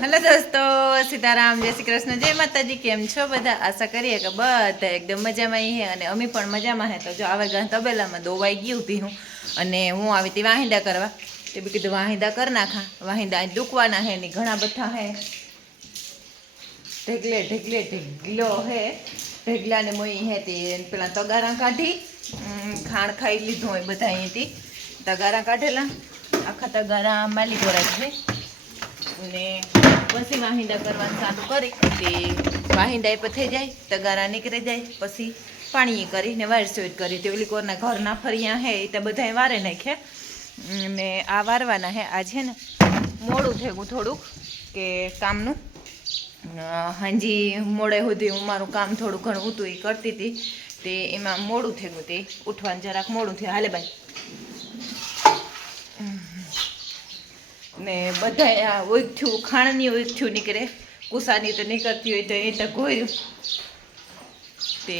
Hello दोस्तों, सीताराम, जय श्री कृष्ण, जय माताजी। केम छो बधा? आशा करिए कि बधा एकदम मजा में है अने अमी पण मजा में है। तो जो आवे गया तबेला में दोवाई गई थी हूँ अने हूँ आई थी वाहिंदा करवा। तो भी कीधुं वाहिंदा कर नाखा। वाहिंदा डूकवाना है नी घणा बधा है। ढेगले ढेगले ढेगलो है। ढेगला ने मोई है ते पेला तगारा काढी खाण खाई लीधुं होय बधा अहींथी तगारा काढेला। आखा तगारा मालीगोरा है ने पछी वाहिंदा करवानुं चालू करी ते वाहिंदा पर थई जाय तगारा निकળી जाय पछी पाणी करीने वार स्वीट करी ते ओली कोરના घरना फरिया है ए तो बधाय वारे नाख्या ने आ वारवाना है। आज है ने मोडું थयुं थोड़ुंक के कामनुं हांजी मोडे सुधी हूँ मारुं काम थोड़ुं घणुं हतुं ए करती थी ते एमां मोडું थयुं ते उठवानुं जराक मोडું थयुं। हाले बाई ने बधाय ओथ्युं खाणनी ओथ्युं निकळे कुसानी तो निकळती होय तो ए तो घोर्युं ते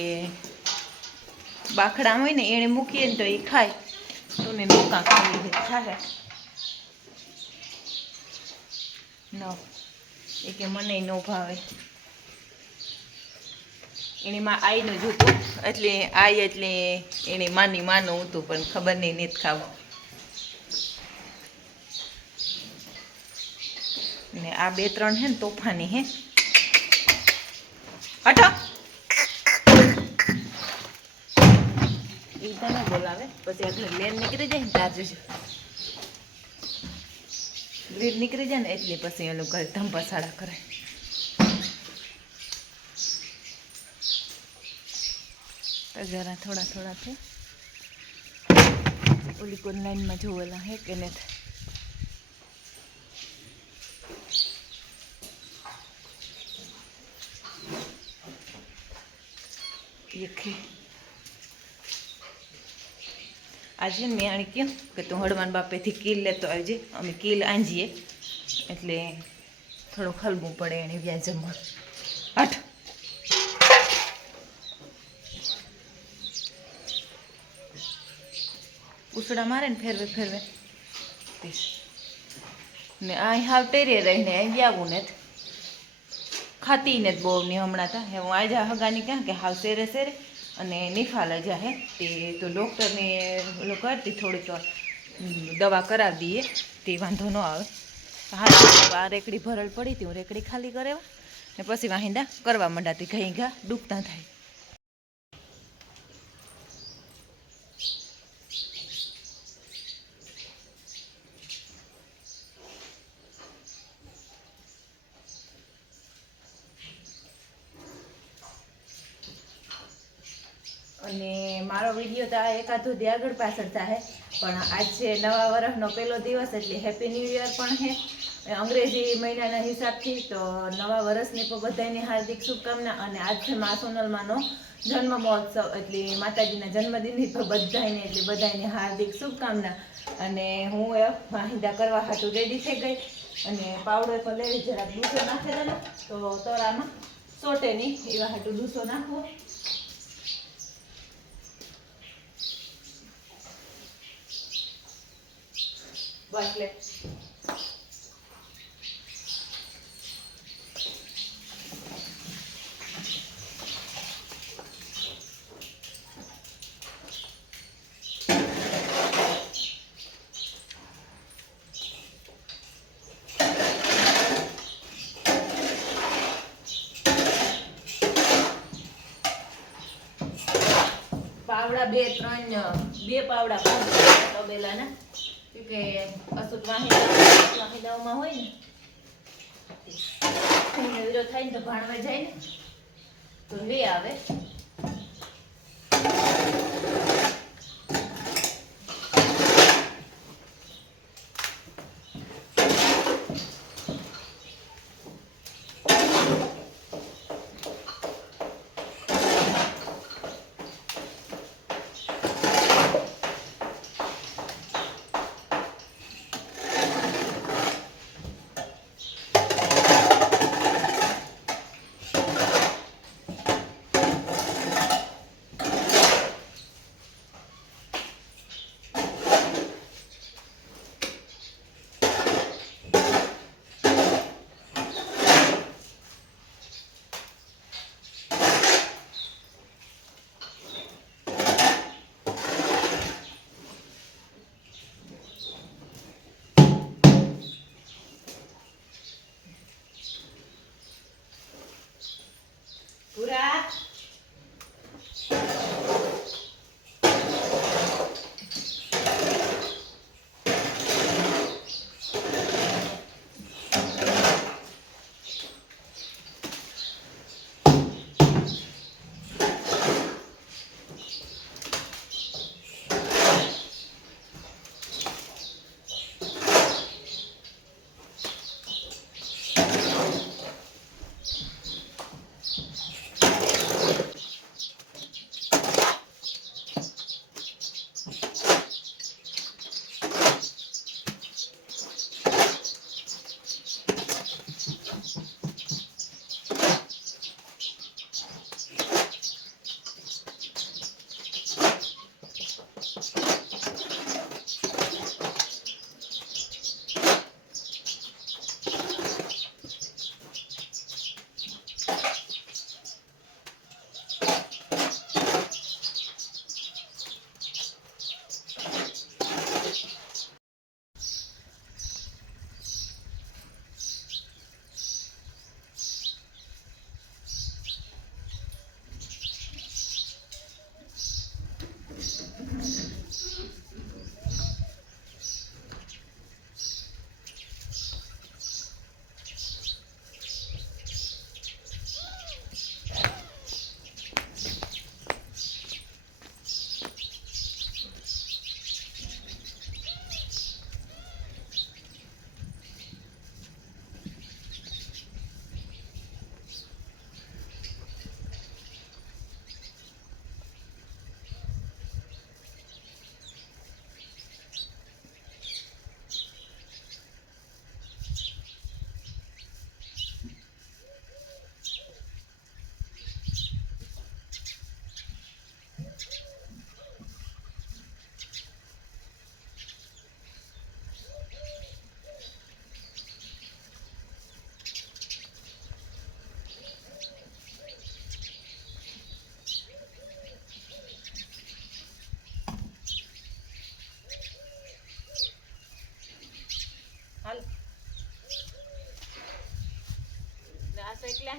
बाखड़ा होय ने एणे मूकीए ने तो ए खाय तो ने नोका खावी थाहे न ए के मने नो भावे एनी मां आईनुं ज हतुं એટલે આઈ એટલે એની માની માનું હતું પણ ખબર નહીં નીત ખાવું ने आ बे त्रण है तोफानी है। हटो ई तने बोलावे पछी आटले लेन निकળી જાય ને તાર જોજો લેન निकળી જાય ને એટલે પછી એ લોકો ધંપાસાડા કરે। तो जरा थोड़ा थोड़ा थे ओली को लाइन में जोवेला है के नहीं ये आज मैं आने क्यों कि तू हड़मान बापे थी कील ले तो आजे अमे कील आंजीए एटले थोड़ो खलबू पड़े एने व्याजमा हट उसड़ा मारे ने फेरवे फेरवे ने आ हाव टेरे रहीने आव्यावुं ने खाती ने बोवनी हमणां था हूँ आज हगानी क्या कि हाव सेरे सेरे अने निफाल जाए ते तो डॉक्टर ने ओलो करती थोड़ीक दवा करावी दीए ते वांधो न आवे। हाँ रेकड़ी भरल पड़ी थी हूँ रेकड़ी खाली करेवा ने पछी वाहिंदा करवा मंडाती घई घा डूबता थाय। અને મારો વિડીયો તો એકાદું દી આગળ પાછળ થાય પણ આજ છે નવા વર્ષનો પહેલો દિવસ એટલે હેપી ન્યૂ યર પણ છે અંગ્રેજી મહિનાના હિસાબથી। તો નવા વર્ષની પણ બધાને હાર્દિક શુભકામના અને આજ છે મા સોનલમાનો જન્મ મહોત્સવ એટલે માતાજીના જન્મદિનની તો બધાને એટલે બધાને હાર્દિક શુભકામના। અને હું વાહિંદા કરવા હાટું રેડી થઈ ગઈ અને પાવડર પર લેવી જરાક ડૂસો નાખી દેલો તો તોરામાં સોટે નહીં એવા હાટું ડૂસો નાખવો। बस ले पावड़ा बे पावड़ा तबेला ना क्योंकि अशुद्ध वाहिदाओं होय ने विरोध थाय ने तो भाणवा जाए ने तो ले आवे।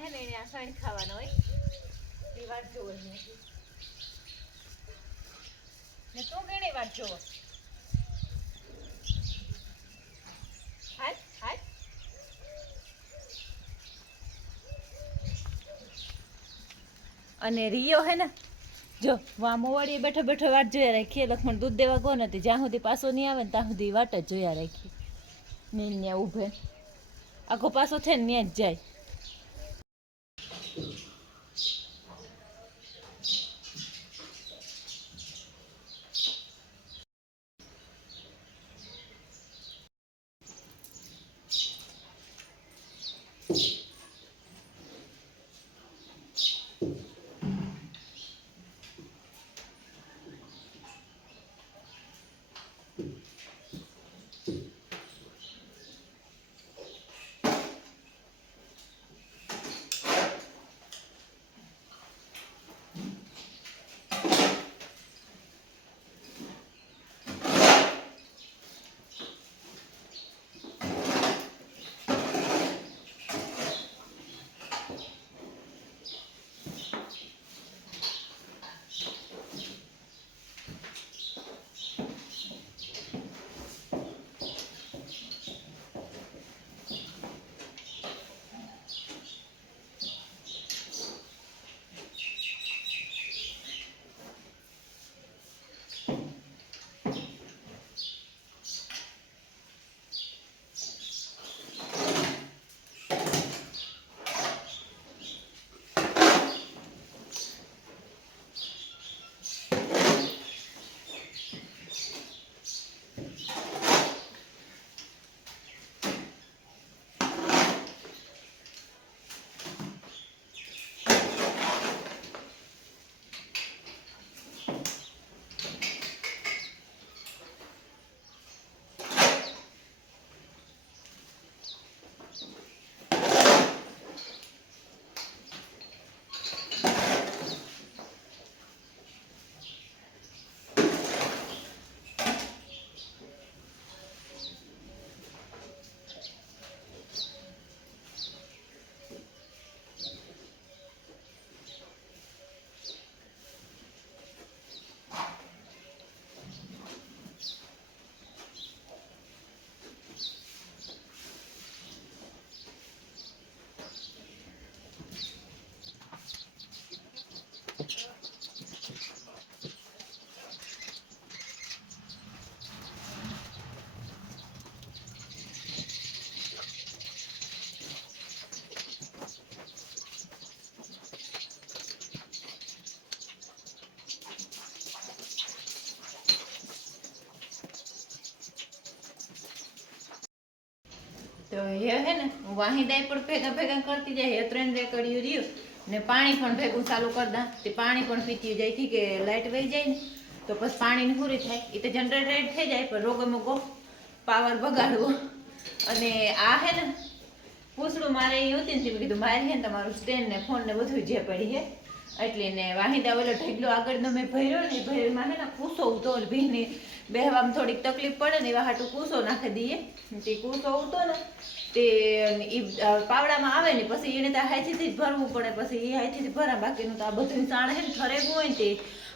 હે ને એને આ સણ ખાવાનો હોય એ વાત જોવે છે ને તું ઘણી વાત જોવો હાલ હાલ અને રિયો હે ને જો વા મોવાડીએ બેઠો બેઠો વાટ જોયા રાખીએ લખમણ દૂધ દેવા ગયો નથી જ્યાં સુધી પાછો નહીં આવે ને ત્યાં સુધી વાટ જ જોયા રાખીએ ને ત્યાં ઊભે આખો પાછો છે ને ત્યાં જ જાય તો એ હે ને વાહિદાય પણ ભેગા ભેગા કરતી જાય 3 રેકડીયું રહ્યું ને પાણી પણ ભેગું ચાલુ કરી દા તે પાણી પણ પીતી જાય કે લાઇટ વહી જાય ને તો પછી પાણીની પૂરી થાય એ તો જનરેટર રેડ થઈ જાય પણ રોગે મોગો પાવર બગાડવો અને આ હે ને પૂછડું મારે એ હતી ને મેં કીધું મારે હે ને તમારું સ્ટેન્ડ ને ફોન ને બધું જે પડી હે એટલે ને વાહિદા ઓલો ઢગલો આગળનો મેં ભર્યો ને ભર્યોમાં હે ને કૂસો ઉતો ભીની બેહવામાં થોડીક તકલીફ પડે ને એવા હાટું કૂસો નાખી દઈએ તે કૂસો ઉતો ને તે પાવડામાં આવે ને પછી એને તો હાથીથી જ ભરવું પડે પછી એ હાથીથી ભરા બાકીનું તો આ બધું સાણ હે ને ઠરેવું હોય ને તે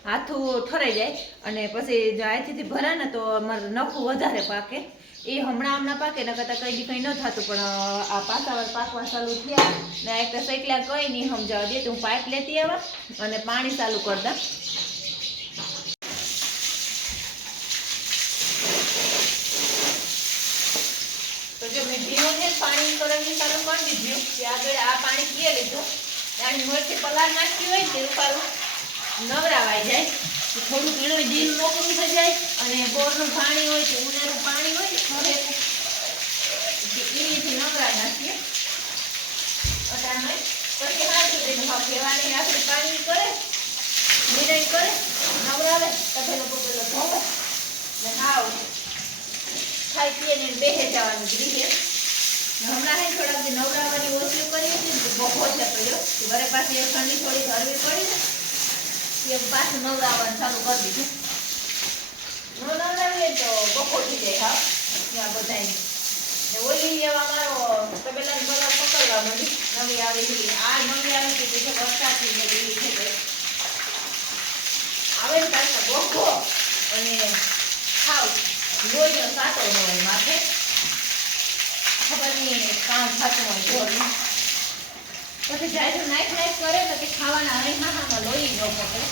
હાથું ઠરાઈ જાય અને પછી હાથીથી ભરા ને તો અમારે નખું વધારે પાકે એ હમણાં પાકે ને કરતા કઈ ન થતું પણ આ પાછા પાકવા ચાલુ થયા ને એક તો સૈકલા કઈ નહીં સમજાવવા દે તો હું પાઇપ લેતી આવા અને પાણી ચાલુ કરતા તો જો મેં ધીમું છે પાણી કરવાની ચાલુ કરી દીધું કે આગળ આ પાણી પીએ લીધું આની મોરથી પલાર નાખી હોય તે ઉપાડું નવરાવાઈ જાય થોડું પીળું જીલ મોકળું થઈ જાય અને બોરનું પાણી હોય તો ઉનાળું પાણી હોય ને એથી નવરા નાખીએ અટાણે પછી હાથું તેને ફેવાની રાખડી પાણી કરે નિરાય કરે નવરાવે કથેલો પોતેલો ધોવે ને હાવ ખાઈ પીએ ને બેહે જવાનું ગૃહે હમણાં હે થોડાક નવરાવાની ઓછું કરીએ છીએ ને બહુ જ પડ્યો ઘરે પાસે ઠંડી થોડી હરવી પડી ને એ પાછું નવરાવાનું ચાલુ કરી દીધું ન નવરાવીએ તો બપોર થઈ જાય હા ત્યાં બધાય ને ઓલી અમારો તબેલાની બરાબર પકડવા માંડી નવી આવેલી આ નવી આવી હતી તો વરસાદથી ને એવી થઈ ગઈ આવે ને પાછા બોખો અને ખાવ લોહીનો સાતો ન હોય માથે ખબર નહીં કામ થતું હોય જોડું પછી જાય નાઈટ કરે ને તે ખાવાના હવે હામાં લોહી ન પકડે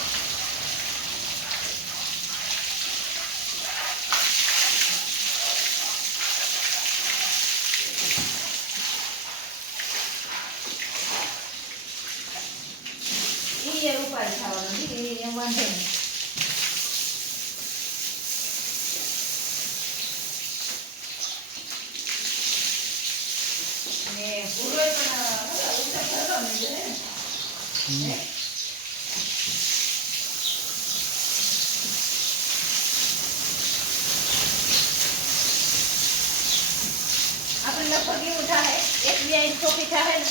ઉપાડ ખાવાનું એમ વાંધો નહીં ને પૂરો પણ આપણે લગભગ એવું થાય એક બે ચોખી થાય ને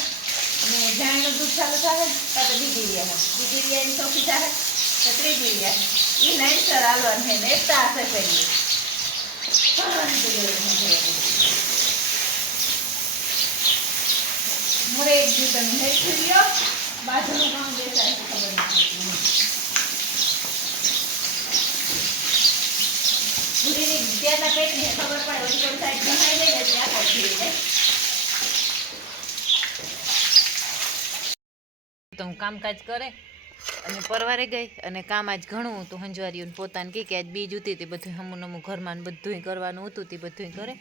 અને જાણનું દૂધ ચાલુ થાય ને તો બીજી રિયાની ચોખી થાય તો ત્રીજી રિયા એ નાઈન સર હાલવાનું છે ને એકતા હશે કરીએ મરે એક દી તમે હેઠી લ્યો બાજુનું કામ દેખાય ખબર નથી પૂરીની ત્યાંના પેટની ખબર પડે ઓલી કોઈ સાઈડ જમાઈ જાય ને ત્યાં પહોંચી જાય તો હું કામકાજ કરે અને પરવારે ગઈ અને કામ આજ ઘણું હતું હંજવારીઓને પોતાને કે આજ બીજ ઉતી તે બધું હમું નમું ઘરમાં બધું કરવાનું હતું તે બધું કરે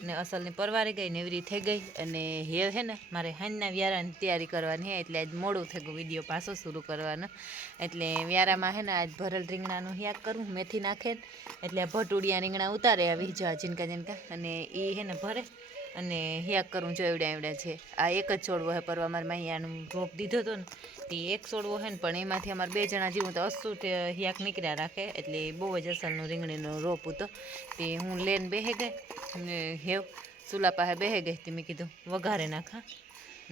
અને અસલની પરવારે ગઈ ને એવી રીતે થઈ ગઈ અને હે હે ને મારે હાંજના વ્યારાની તૈયારી કરવાની હે એટલે આજ મોડું થઈ ગયું વિડીયો પાછો શરૂ કરવાનો એટલે વ્યારામાં હે ને આજ ભરેલ રીંગણાનું યાક કરું મેથી નાખે એટલે આ ભટુડિયા રીંગણા ઉતારે આવી જા ઝીનકા અને એ હે ને ભરે અને હિયાક કરું જો એવડા છે આ એક જ છોડવો હે પરવા મારે અહીંયાનું રોપ દીધો હતો ને તે એક છોડવો હે ને પણ એમાંથી અમારે બે જણા જેવું તો 80 હિયાક નીકળ્યા રાખે એટલે બહુ જ અસલનું રીંગણીનો રોપ હતો તે હું લઈને બેહે ગઈ ને હેવ ચૂલા પાસે બેહે ગઈ તે મેં કીધું વઘારે નાખા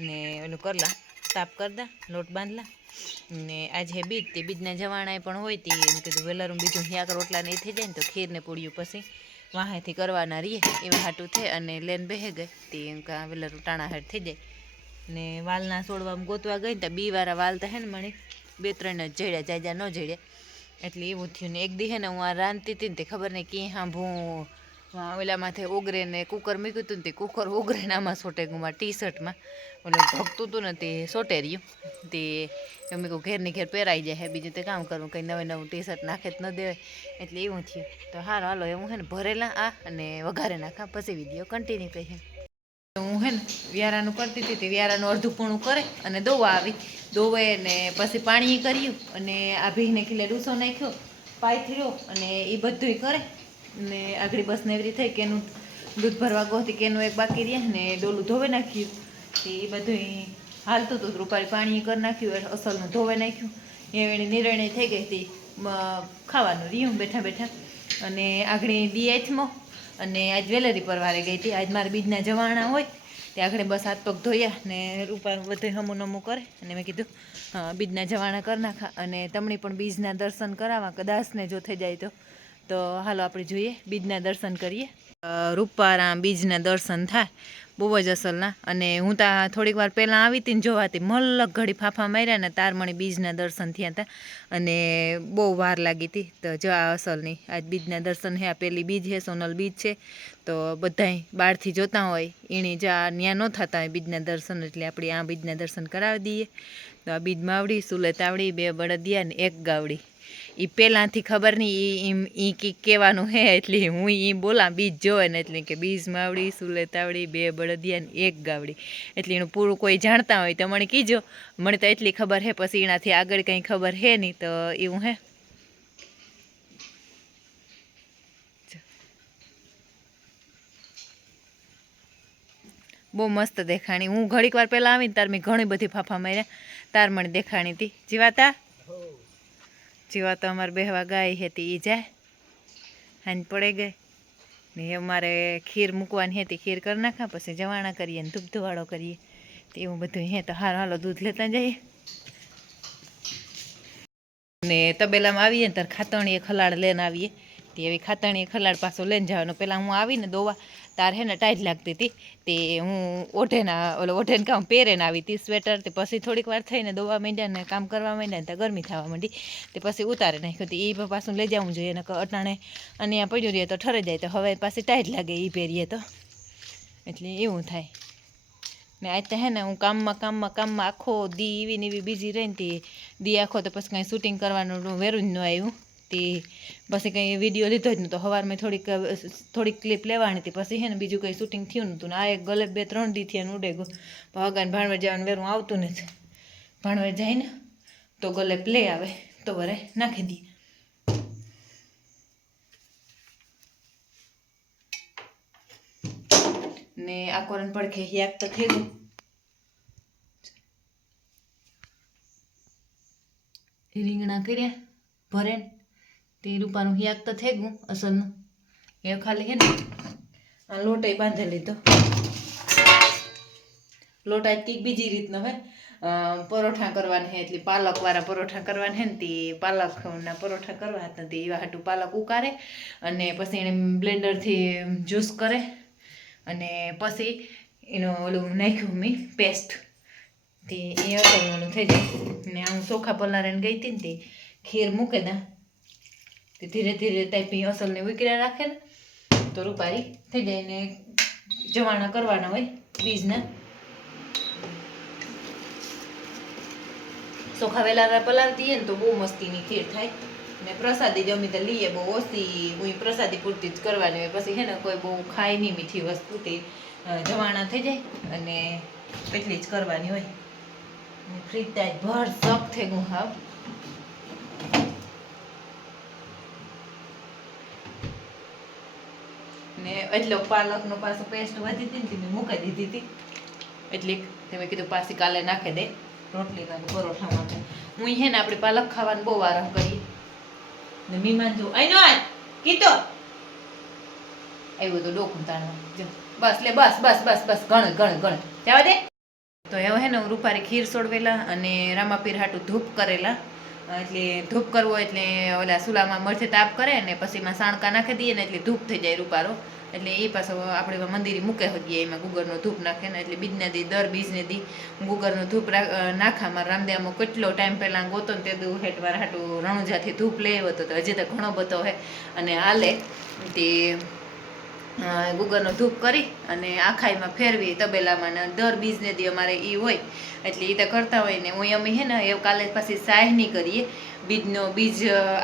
ને ઓલું કરલા તાપ કરદા લોટ બાંધલા ને આજે બીજ તે બીજના જવાણાએ પણ હોય તે એમ કીધું વેલારું બીજું હિયાક રોટલા નહીં થઈ જાય ને તો ખીરને પૂડ્યું પછી વાહેથી કરવાના રહીએ એવા હાટું થઈ અને લેન બેહે ગઈ તે વેલારું ટાણા હાટ થઈ જાય ને વાલના છોડવામાં ગોતવા ગઈ ને ત્યાં બીવાળા વાલ તો હે ને મને 2-3 જ જડ્યા જાજા ન જડ્યા એટલે એવું થયું ને એક દી હે ને હું આ રાંધતી હતી ને તે ખબર નહીં ક્યાં હાંભું ઓલા માથે ઓગરે ને કુકર મૂક્યું હતું ને તે કુકર ઓગરે ને આમાં સોટે ગુમાં ટી શર્ટમાં ઓલું ઢકતું હતું ને તે સોટે રહ્યું તે મેં કહું ઘેરની ઘેર પહેરાઈ જાય બીજું તે કામ કરવું કંઈ નવું ટી શર્ટ નાખે જ ન દેવાય એટલે એવું થયું તો હારો હાલો હું હે ને ભરેલા આ અને વઘારે નાખા પછી વિડીયો કન્ટિન્યુ કહી હું હે ને વ્યારાનું કરતી હતી તે વ્યારાનું અડધું પૂણું કરે અને દોવા આવી દોવે ને પછી પાણી કર્યું અને આ ભીને ખીલે ડૂસો નાખ્યો પાયથર્યો અને એ બધું કરે ને આગળ બસ ને એવી રીતે થઈ કે એનું દૂધ ભરવા ગોતી કે એનું એક બાકી રહે ને ડોલું ધોવે નાખ્યું તે એ બધું હાલતું હતું રૂપાળી પાણી કરી નાખ્યું અસલનું ધોવે નાખ્યું એની નિર્ણય થઈ ગઈ હતી ખાવાનું રહ્યું બેઠા બેઠા અને આગળ દી આથમો અને આજ વેલેરી પરવારે ગઈ હતી આજ મારે બીજના જવાણા હોય તે આગળ બસ હાથ પગ ધોયા ને રૂપા બધું હમું નમું કરે અને મેં કીધું બીજના જવાણા કરી નાખા અને તમને પણ બીજના દર્શન કરાવવા કદાચ ને જો થઈ જાય તો હાલો આપણે જોઈએ બીજના દર્શન કરીએ રૂપારા બીજના દર્શન થાય બહુ જ અસલના અને હું ત્યાં થોડીક વાર પહેલાં આવી હતી ને જોવાતી મલક ઘડી ફાફા માર્યા ને તારમણી બીજના દર્શન થયા હતા અને બહુ વાર લાગી હતી તો જો આ અસલની આજ બીજના દર્શન હે આ પેલી બીજ હે સોનલ બીજ છે તો બધાય બહારથી જોતા હોય એની જા ત્યાં ન થતા હોય બીજના દર્શન એટલે આપણે આ બીજના દર્શન કરાવી દઈએ તો આ બીજ માવડી સુલત આવડી 2 બળદિયા ને 1 ગાવડી એ પહેલાંથી ખબર નહીં એ કંઈક કહેવાનું હે એટલે હું એ બોલા બીજ જોવે ને એટલે કે બીજ માવડી સુલેતાવડી 2 બળદિયા ને 1 ગાવડી એટલે એનું પૂરું કોઈ જાણતા હોય તો મને કીજો મને તો એટલી ખબર હે પછી એનાથી આગળ કંઈ ખબર હે નહીં તો એવું હે બહુ મસ્ત દેખાણી હું ઘડીક વાર પહેલાં આવીને તાર મેં ઘણી બધી ફાફા માર્યા તાર મને દેખાણી હતી જીવાતા જીવા તો અમારે બેહવા ગાય હતી એ જાય હાંજ પડે ગઈ ને અમારે ખીર મૂકવાની હતી ખીર કરી નાખા પછી જવાણા કરીએ ને ધૂપ ધુવાળો કરીએ તો એવું બધું હે તો હાલો દૂધ લેતા જઈએ ને તબેલામાં આવીએ ને તાર ખાતણીએ ખલાડ લઈને આવીએ તે એવી ખાતણી ખલાડ પાછો લઈને જવાનો. પહેલાં હું આવીને દોવા તાર હે ને ટાઈટ લાગતી હતી તે હું ઓઢેને કામ પહેરેને આવી હતી સ્વેટર. તે પછી થોડીક વાર થઈને દોવા માંડ્યા ને કામ કરવા માંડ્યા ને ત્યાં ગરમી થવા માંડી તે પછી ઉતારી નાખ્યું હતી. એ પાછું લઈ જવું જોઈએ ને અટાણે અને પડ્યું રહીએ તો ઠરે જાય તો હવે પાછી ટાઈટ લાગે એ પહેરીએ તો એટલે એવું થાય. ને આજ તો હે ને હું કામમાં આખો દી એવી ને એવી બીજી રહીને તે દી આખો તો પછી કાંઈ શૂટિંગ કરવાનું વેરું જ ન આવ્યું. તે પછી કંઈ વિડીયો લીધો જ નહોતો. સવારમાં થોડીક ક્લિપ લેવાની હતી પછી હે ને બીજું કંઈ શૂટિંગ થયું નહોતું ને આ એક ગલે 2-3 દી થયા ઉડે ગયો. હગાને ભાણવેર જવાનું વેરું આવતું નથી. ભાણવેર જાય ને તો ગલે પ્લે આવે તો વરે નાખી દઈએ. ને આ કોરન પડખે યાક તો થઈ ગયું. રીંગણા કર્યા ભરે તે રૂપાનું યાક તો થઈ ગયું અસલનું. એ ખાલી હે ને આ લોટ બાંધી લીધો. લોટ આજ કંઈક બીજી રીતનો હે પરોઠા કરવાના હે એટલે પાલકવાળા પરોઠા કરવાના હે ને તે પાલકના પરોઠા કરવા હતા તે એવા હાટું પાલક ઉકારે અને પછી એને બ્લેન્ડરથી જ્યુસ કરે અને પછી એનો ઓલું નાખ્યું મેં પેસ્ટ તે એ અસલનું થઈ જાય. ને હું ચોખા પલાળીને ગઈ હતી ને તે ખીર મૂકે દા તે ધીરે ધીરે ટાઈપી અસલને ઉકળ્યા રાખે ને તો રૂપારી થઈ જાય. ને જવાણા કરવાના હોય બીજના ચોખા વેલા પલાળતી ને તો બહુ મસ્તીની ખીર થાય. ને પ્રસાદી જમી તો લઈએ બહુ ઓછી હું પ્રસાદી પૂરતી જ કરવાની હોય. પછી હે ને કોઈ બહુ ખાય નહીં મીઠી વસ્તુ તે જવાણા થઈ જાય અને એટલી જ કરવાની હોય. ફ્રીજ થાય ભર શક થઈ ગયું હાવ. ને એટલો પાલકનો પાછો પેસ્ટ વધી હતી ને મૂકી દીધી હતી એટલે તમે કીધું પાછી કાલે નાખી દે રોટલી પરોઠા માટે. હું હે ને આપણે પાલક ખાવાનું બહુ આરામ કરીએ ને મીમાન જો આઈ નો કીધો આવ્યું તો ડોકું તાણવા જો બસ લે બસ ગણ જવા દે. તો હવે હે ને હું રૂપારી ખીર સોડવેલા અને રામાપીર હાટું ધૂપ કરેલા. એટલે ધૂપ કરવો એટલે ઓલા સુલામાં મરચે તાપ કરે ને પછી એમાં સાણકા નાખી દઈએ ને એટલે ધૂપ થઈ જાય રૂપારો. એટલે એ પાછો આપણે મંદિરે મૂકે હોઈએ એમાં ગુગરનો ધૂપ નાખે ને એટલે બીજને દી દર બીજને દી ગુગરનો ધૂપ નાખામાં રામદેવમાં કેટલો ટાઈમ પહેલાં ગોતો ને તે દુ હેઠવાર હાટું રણુજાથી ધૂપ લઈ આવ્યો હતો. હજી તો ઘણો બધો હે અને હાલે તે ગુગરનો ધૂપ કરી અને આખાઈમાં ફેરવી તબેલામાં ને દર બીજને દી અમારે એ હોય એટલે એ તો કરતા હોય ને હું અમે હે ને એ કાલે પછી સાહની કરીએ બીજ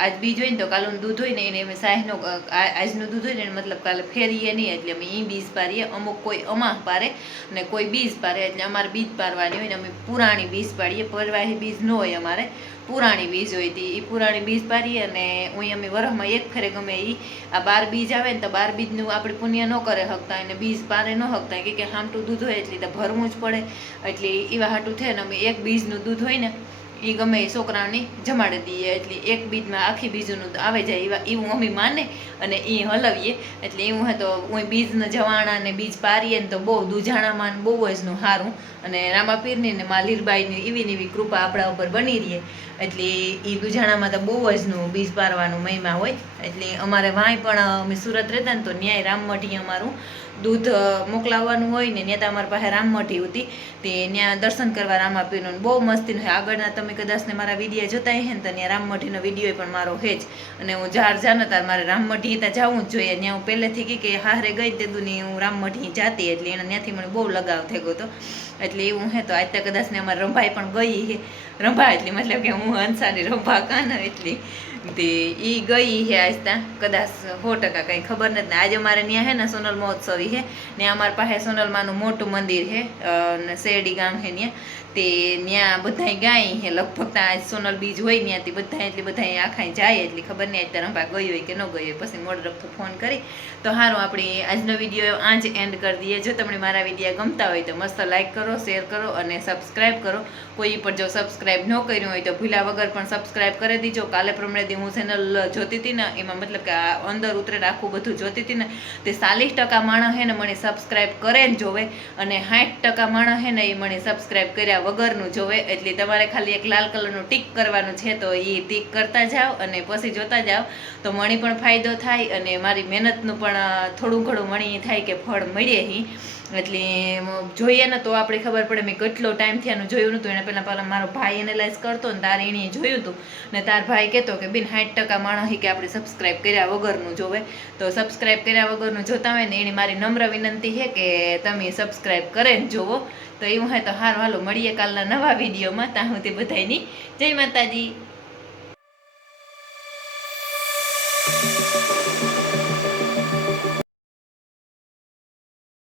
આજ બીજ હોય ને તો કાલનું દૂધ હોય ને એને અમે સાહનો આજનું દૂધ હોય ને મતલબ કાલે ફેરીએ નહીં એટલે અમે એ બીજ પારીએ. અમુક કોઈ અમાહ પારે ને કોઈ બીજ પારે એટલે અમારે બીજ પારવાની હોય ને અમે પુરાણી બીજ પાડીએ. પરવાહી બીજ ન હોય અમારે પુરાણી બીજ હોય હતી એ પુરાણી બીજ પારીએ. અને હું અમે વરસમાં એક ફેરે ગમે એ આ 12 બીજ આવે ને તો 12 બીજનું આપણે પુણ્ય ન કરે શકતા એને બીજ પારે ન શકતા કે હામટું દૂધ હોય એટલે તો ભરવું જ પડે. એટલે એવા હાટું થાય ને અમે એક બીજનું દૂધ હોય ને એ ગમે એ છોકરાઓને જમાડી દઈએ એટલે એક બીજમાં આખી બીજનું આવે જાય એવું અમે માને અને એ હલાવીએ. એટલે એવું હોય તો હું બીજને જવાણા ને બીજ પારીએ ને તો બહુ દૂજાણામાં બહુ જ નું સારું અને રામાપીરની ને મા લીરબાઈની એવી ને એવી કૃપા આપણા ઉપર બની રહીએ. એટલે એ દૂજાણામાં તો બહુ જ નું બીજ પારવાનું મહિમા હોય. એટલે અમારે વાંય પણ અમે સુરત રહેતા ને તો ન્યાય રામમઠી અમારું દૂધ મોકલાવવાનું હોય ને ત્યાં તો અમારી પાસે રામમઠી હતી તે ત્યાં દર્શન કરવા રામાપીરનું બહુ મસ્તીનું હોય. આગળના તમે કદાચ ને મારા વિડીયો જોતા હે ને તો ત્યાં રામમઠીનો વિડીયો પણ મારો હે જ. અને હું જાને તાર મારે રામમઠી ત્યાં જવું જ જોઈએ. ત્યાં હું પહેલેથી કહી કે હારે ગઈ તે દુની હું રામમઠી જાતી એટલે એને ત્યાંથી મને બહુ લગાવ થઈ ગયો હતો. એટલે એવું હે તો આજ તો કદાચ ને અમારે રંભાઈ પણ ગઈ હે. રંભા એટલે મતલબ કે હું હંસાની રંભા કાન એટલી તે એ ગઈ હે આજ ત્યાં કદાચ 100% કંઈ ખબર નથી. આજે અમારે ત્યાં હે ને સોનલ મહોત્સવી હે ને અમારી પાસે સોનલમાનું મોટું મંદિર હે ને શેરડી ગામ હે ત્યાં તે ત્યાં બધાય ગાય હે લગભગ આજ સોનલ બીજ હોય ત્યાંથી બધા એટલે બધા આખાઈ જાય એટલે ખબર નહીં આજ રંભા ગઈ હોય કે ન ગઈ હોય. પછી મોડ રખતો ફોન કરી તો સારું આપણે આજનો વિડીયો આજ એન્ડ કરી દઈએ. જો તમને મારા વિડીયો ગમતા હોય તો મસ્ત લાઈક કરો, શેર કરો અને સબસ્ક્રાઈબ કરો. કોઈ પણ જો સબસ્ક્રાઈબ ન કર્યું હોય તો ભૂલા વગર પણ સબસ્ક્રાઈબ કરી દીજો. કાલે પ્રમાણે હું ચેનલ જોતી હતી ને એમાં મતલબ કે અંદર ઉતરે આખું બધું જોતી હતી ને તે 40% માણસ હે ને મને સબસ્ક્રાઈબ કરે ને જોવે અને 60% માણસ હે ને એ મને સબસ્ક્રાઈબ કર્યા કર્યા વગરનું જોવે. એટલે તમારે ખાલી એક લાલ કલરનું ટીક કરવાનું છે, તો એ ટીક કરતા જાઓ અને પછી જોતા જાઓ તો મણી પણ ફાયદો થાય અને મારી મહેનતનું પણ થોડું ઘણું મણી થાય કે ફળ મળે હી. એટલે જોઈએ ને તો આપણે ખબર પડે. મેં કેટલો ટાઈમથી આનું જોયું નહોતું. એને પહેલાં મારો ભાઈ એનાલાઇઝ કરતો ને તારે એણે જોયું હતું ને તાર ભાઈ કહેતો કે બેન 60% માણસ કે આપણે સબસ્ક્રાઈબ કર્યા વગરનું જોવે. તો સબસ્ક્રાઈબ કર્યા વગરનું જોતા હોય ને એની મારી નમ્ર વિનંતી છે કે તમે સબસ્ક્રાઈબ કરે ને જોવો. તો એવું હોય તો હારું હાલો મળીએ કાલના નવા વિડીયોમાં. ત્યાં હું તે બધાયની જય માતાજી.